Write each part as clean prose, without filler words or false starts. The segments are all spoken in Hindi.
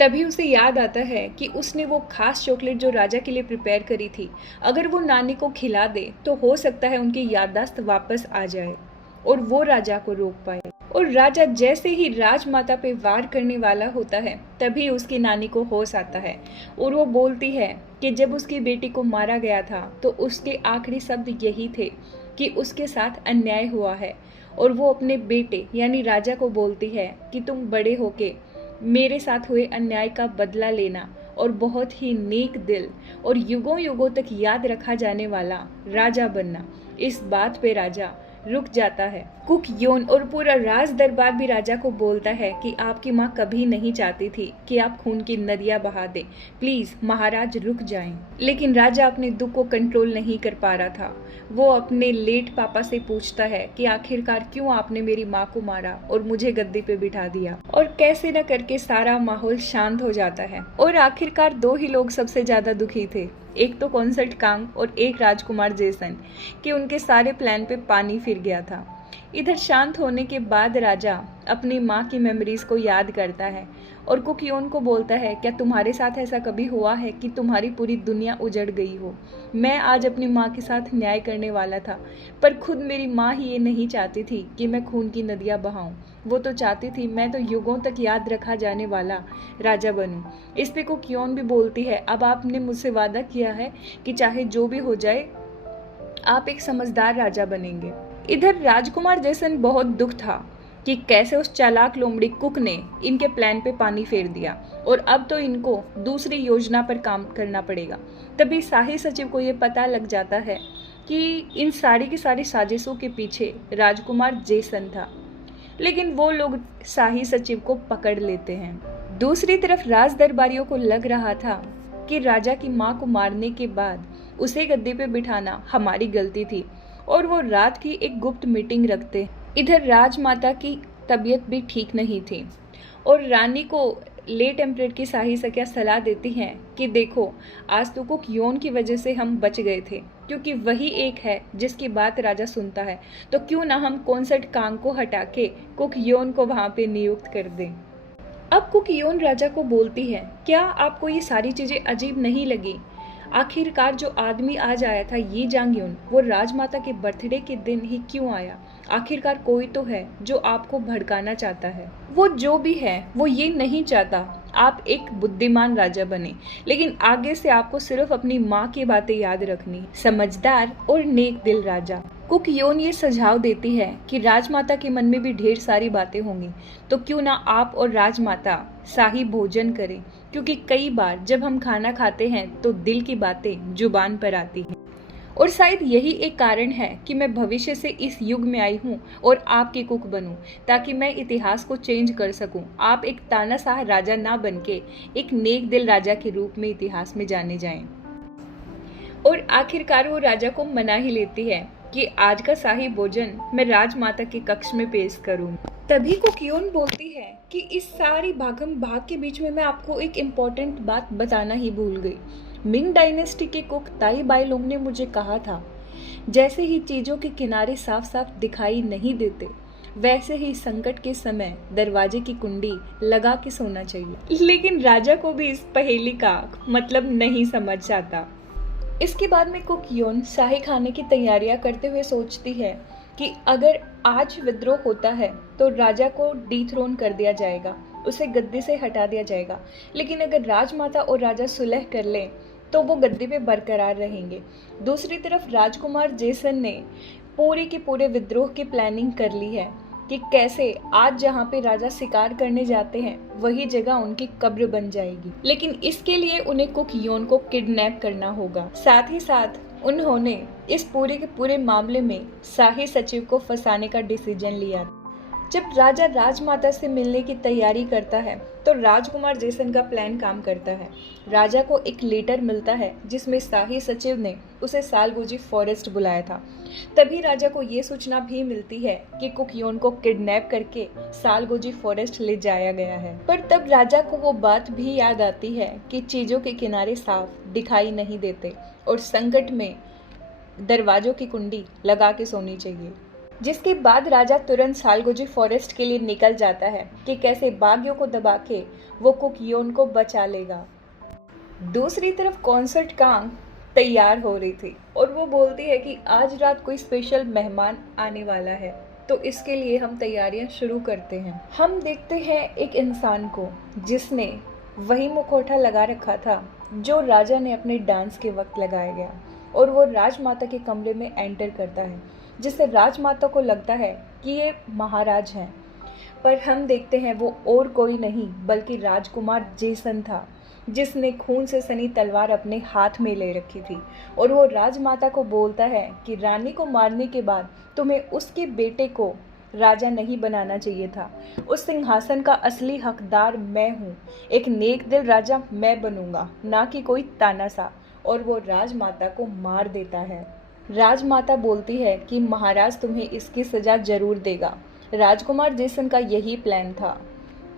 तभी उसे याद आता है कि उसने वो खास चॉकलेट जो राजा के लिए प्रिपेयर करी थी, अगर वो नानी को खिला दे तो हो सकता है उनकी याददाश्त वापस आ जाए और वो राजा को रोक पाए। और राजा जैसे ही राजमाता पे वार करने वाला होता है, तभी उसकी नानी को होश आता है और वो बोलती है कि जब उसकी बेटी को मारा गया था तो उसके आखिरी शब्द यही थे कि उसके साथ अन्याय हुआ है। और वो अपने बेटे यानी राजा को बोलती है कि तुम बड़े होके मेरे साथ हुए अन्याय का बदला लेना और बहुत ही नेक दिल और युगों युगों तक याद रखा जाने वाला राजा बनना। इस बात पे राजा रुक जाता है। कुक योन और पूरा राज दरबार भी राजा को बोलता है कि आपकी माँ कभी नहीं चाहती थी कि आप खून की नदियां बहा दें, प्लीज महाराज रुक जाएं। लेकिन राजा अपने दुख को कंट्रोल नहीं कर पा रहा था। वो अपने लेट पापा से पूछता है कि आखिरकार क्यों आपने मेरी माँ को मारा और मुझे गद्दी पे बिठा दिया। और कैसे न करके सारा माहौल शांत हो जाता है और आखिरकार दो ही लोग सबसे ज्यादा दुखी थे, एक तो कॉन्सर्ट कांग और एक राजकुमार जेसन, कि उनके सारे प्लान पे पानी फिर गया था। इधर शांत होने के बाद राजा अपनी माँ की मेमोरीज को याद करता है और कुकियोन को बोलता है, क्या तुम्हारे साथ ऐसा कभी हुआ है कि तुम्हारी पूरी दुनिया उजड़ गई हो? मैं आज अपनी माँ के साथ न्याय करने वाला था, पर खुद मेरी माँ ही ये नहीं चाहती थी कि मैं खून की नदियाँ बहाऊं। वो तो चाहती थी मैं तो युगों तक याद रखा जाने वाला राजा बनूं। इस पे कुकियोन भी बोलती है, अब आपने मुझसे वादा किया है कि चाहे जो भी हो जाए आप एक समझदार राजा बनेंगे। इधर राजकुमार जैसन बहुत दुख था कि कैसे उस चालाक लोमड़ी कुक ने इनके प्लान पे पानी फेर दिया और अब तो इनको दूसरी योजना पर काम करना पड़ेगा। तभी शाही सचिव को ये पता लग जाता है कि इन सारी की सारी साजिशों के पीछे राजकुमार जेसन था, लेकिन वो लोग शाही सचिव को पकड़ लेते हैं। दूसरी तरफ राज दरबारियों को लग रहा था कि राजा की माँ को मारने के बाद उसे गद्दी पे बिठाना हमारी गलती थी और वो रात की एक गुप्त मीटिंग रखते। इधर राजमाता की तबीयत भी ठीक नहीं थी और रानी को लेट एम्परर की शाही सखियां सलाह देती हैं कि देखो, आज तो कुक योन की वजह से हम बच गए थे, क्योंकि वही एक है जिसकी बात राजा सुनता है, तो क्यों ना हम कॉन्सर्ट कांग को हटा के कुक योन को वहां पे नियुक्त कर दें। अब कुक योन राजा को बोलती है, क्या आपको ये सारी चीजें अजीब नहीं लगी? आखिरकार जो आदमी आज आया था ये जांगयुन, वो राजमाता के बर्थडे के दिन ही क्यों आया? आखिरकार कोई तो है जो आपको भड़काना चाहता है। वो जो भी है वो ये नहीं चाहता आप एक बुद्धिमान राजा बने, लेकिन आगे से आपको सिर्फ अपनी माँ की बातें याद रखनी। समझदार और नेक दिल राजा। कुक योन ये सुझाव देती है कि राजमाता के मन में भी ढेर सारी बातें होंगी, तो क्यों ना आप और राजमाता शाही भोजन करें, क्योंकि कई बार जब हम खाना खाते हैं तो दिल की बातें जुबान पर आती हैं। और शायद यही एक कारण है कि मैं भविष्य से इस युग में आई हूँ और आपकी कुक बनूं, ताकि मैं इतिहास को चेंज कर सकूं। आप एक तानाशाह राजा ना बनके एक नेक दिल राजा के रूप में इतिहास में जाने जाएं। और आखिरकार वो राजा को मना ही लेती है कि आज का शाही भोजन मैं राजमाता के कक्ष में पेश करूं। तभी कुकियोन बोलती है कि इस सारी भागम भाग के बीच में मैं आपको एक इम्पोर्टेंट बात बताना ही भूल गई। मिंग डायनेस्टी के कुक ताई बाईलोंग ने मुझे कहा था, जैसे ही चीजों के किनारे साफ साफ दिखाई नहीं देते, वैसे ही संकट के समय दरवाजे की कुंडी लगा के सोना चाहिए। लेकिन राजा को भी इस पहेली का मतलब नहीं समझ आता। इसके बाद में कुक योन शाही खाने की तैयारियां करते हुए सोचती है कि अगर आज विद्रोह होता है तो राजा को डिथ्रोन कर दिया जाएगा, उसे गद्दी से हटा दिया जाएगा, लेकिन अगर राजमाता और राजा सुलह कर लें तो वो गद्दी पे बरकरार रहेंगे। दूसरी तरफ राजकुमार जेसन ने पूरे के पूरे विद्रोह की प्लानिंग कर ली है कि कैसे आज जहाँ पे राजा शिकार करने जाते हैं वही जगह उनकी कब्र बन जाएगी, लेकिन इसके लिए उन्हें कुक योन को किडनैप करना होगा। साथ ही साथ उन्होंने इस पूरे के पूरे मामले में शाही सचिव को फंसाने का डिसीजन लिया। जब राजा राजमाता से मिलने की तैयारी करता है तो राजकुमार जेसन का प्लान काम करता है। राजा को एक लेटर मिलता है जिसमें शाही सचिव ने उसे सालगोजी फॉरेस्ट बुलाया था। तभी राजा को ये सूचना भी मिलती है कि कुकियोन को किडनैप करके सालगोजी फॉरेस्ट ले जाया गया है। पर तब राजा को वो बात भी याद आती है कि चीजों के किनारे साफ दिखाई नहीं देते और संकट में दरवाजों की कुंडी लगा के सोनी चाहिए। जिसके बाद राजा तुरंत सालगोजी फॉरेस्ट के लिए निकल जाता है कि कैसे बागियों को दबा के वो कुकियोन को बचा लेगा। दूसरी तरफ कॉन्सर्ट कांग तैयार हो रही थी और वो बोलती है कि आज रात कोई स्पेशल मेहमान आने वाला है, तो इसके लिए हम तैयारियां शुरू करते हैं। हम देखते हैं एक इंसान को जिसने वही मुखौटा लगा रखा था जो राजा ने अपने डांस के वक्त लगाया गया, और वो राजमाता के कमरे में एंटर करता है, जिससे राजमाता को लगता है कि ये महाराज हैं। पर हम देखते हैं वो और कोई नहीं बल्कि राजकुमार जेसन था, जिसने खून से सनी तलवार अपने हाथ में ले रखी थी, और वो राजमाता को बोलता है कि रानी को मारने के बाद तुम्हें उसके बेटे को राजा नहीं बनाना चाहिए था। उस सिंहासन का असली हकदार मैं हूँ, एक नेक दिल राजा मैं बनूंगा, ना कि कोई तानाशाह। और वो राजमाता को मार देता है। राजमाता बोलती है कि महाराज तुम्हें इसकी सजा जरूर देगा। राजकुमार जेसन का यही प्लान था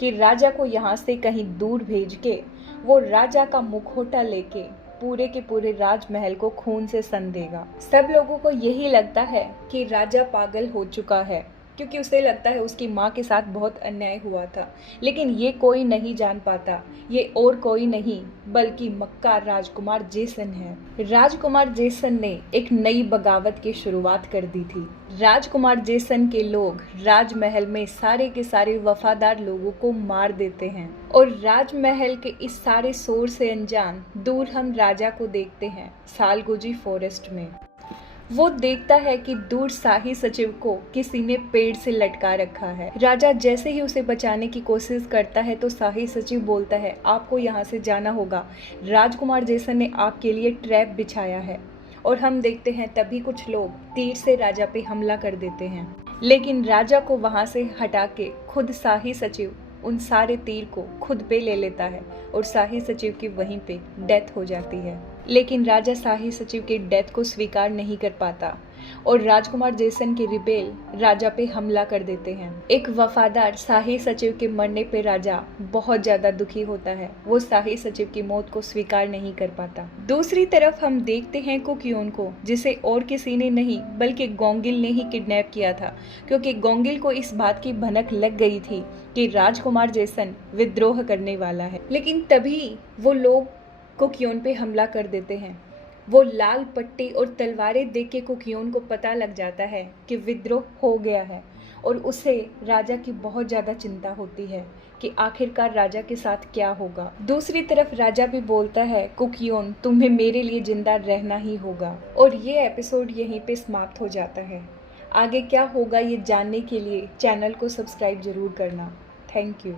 कि राजा को यहाँ से कहीं दूर भेज के वो राजा का मुखौटा लेके पूरे के पूरे राजमहल को खून से सन देगा। सब लोगों को यही लगता है कि राजा पागल हो चुका है, क्योंकि उसे लगता है उसकी माँ के साथ बहुत अन्याय हुआ था। लेकिन ये कोई नहीं जान पाता, ये और कोई नहीं बल्कि मक्कार राजकुमार जेसन है। राजकुमार जेसन ने एक नई बगावत की शुरुआत कर दी थी। राजकुमार जेसन के लोग राजमहल में सारे के सारे वफादार लोगों को मार देते हैं, और राजमहल के इस सारे शोर से अनजान दूर हम राजा को देखते हैं सालगोजी फॉरेस्ट में। वो देखता है कि दूर शाही सचिव को किसी ने पेड़ से लटका रखा है। राजा जैसे ही उसे बचाने की कोशिश करता है तो शाही सचिव बोलता है, आपको यहाँ से जाना होगा, राजकुमार जेसन ने आपके लिए ट्रैप बिछाया है। और हम देखते हैं तभी कुछ लोग तीर से राजा पे हमला कर देते हैं, लेकिन राजा को वहाँ से हटा के खुद शाही सचिव उन सारे तीर को खुद पे ले लेता है, और शाही सचिव की वहीं पे डेथ हो जाती है। लेकिन राजा शाही सचिव के डेथ को स्वीकार नहीं कर पाता, और राजकुमार जेसन के रिबेल राजा पे हमला कर देते हैं। एक वफादार शाही सचिव के मरने पे राजा बहुत ज्यादा दुखी होता है, वो शाही सचिव की मौत को स्वीकार नहीं कर पाता। दूसरी तरफ हम देखते हैं कुकियोन को, जिसे और किसी ने नहीं बल्कि गोंगिल ने ही किडनैप किया था, क्योंकि गोंगिल को इस बात की भनक लग गई थी कि राजकुमार जेसन विद्रोह करने वाला है। लेकिन तभी वो लोग कुकियोन पे हमला कर देते हैं। वो लाल पट्टी और तलवारें देख के कुकियोन को पता लग जाता है कि विद्रोह हो गया है, और उसे राजा की बहुत ज़्यादा चिंता होती है कि आखिरकार राजा के साथ क्या होगा। दूसरी तरफ राजा भी बोलता है, कुकियोन तुम्हें मेरे लिए जिंदा रहना ही होगा। और ये एपिसोड यहीं पे समाप्त हो जाता है। आगे क्या होगा ये जानने के लिए चैनल को सब्सक्राइब जरूर करना। Thank you.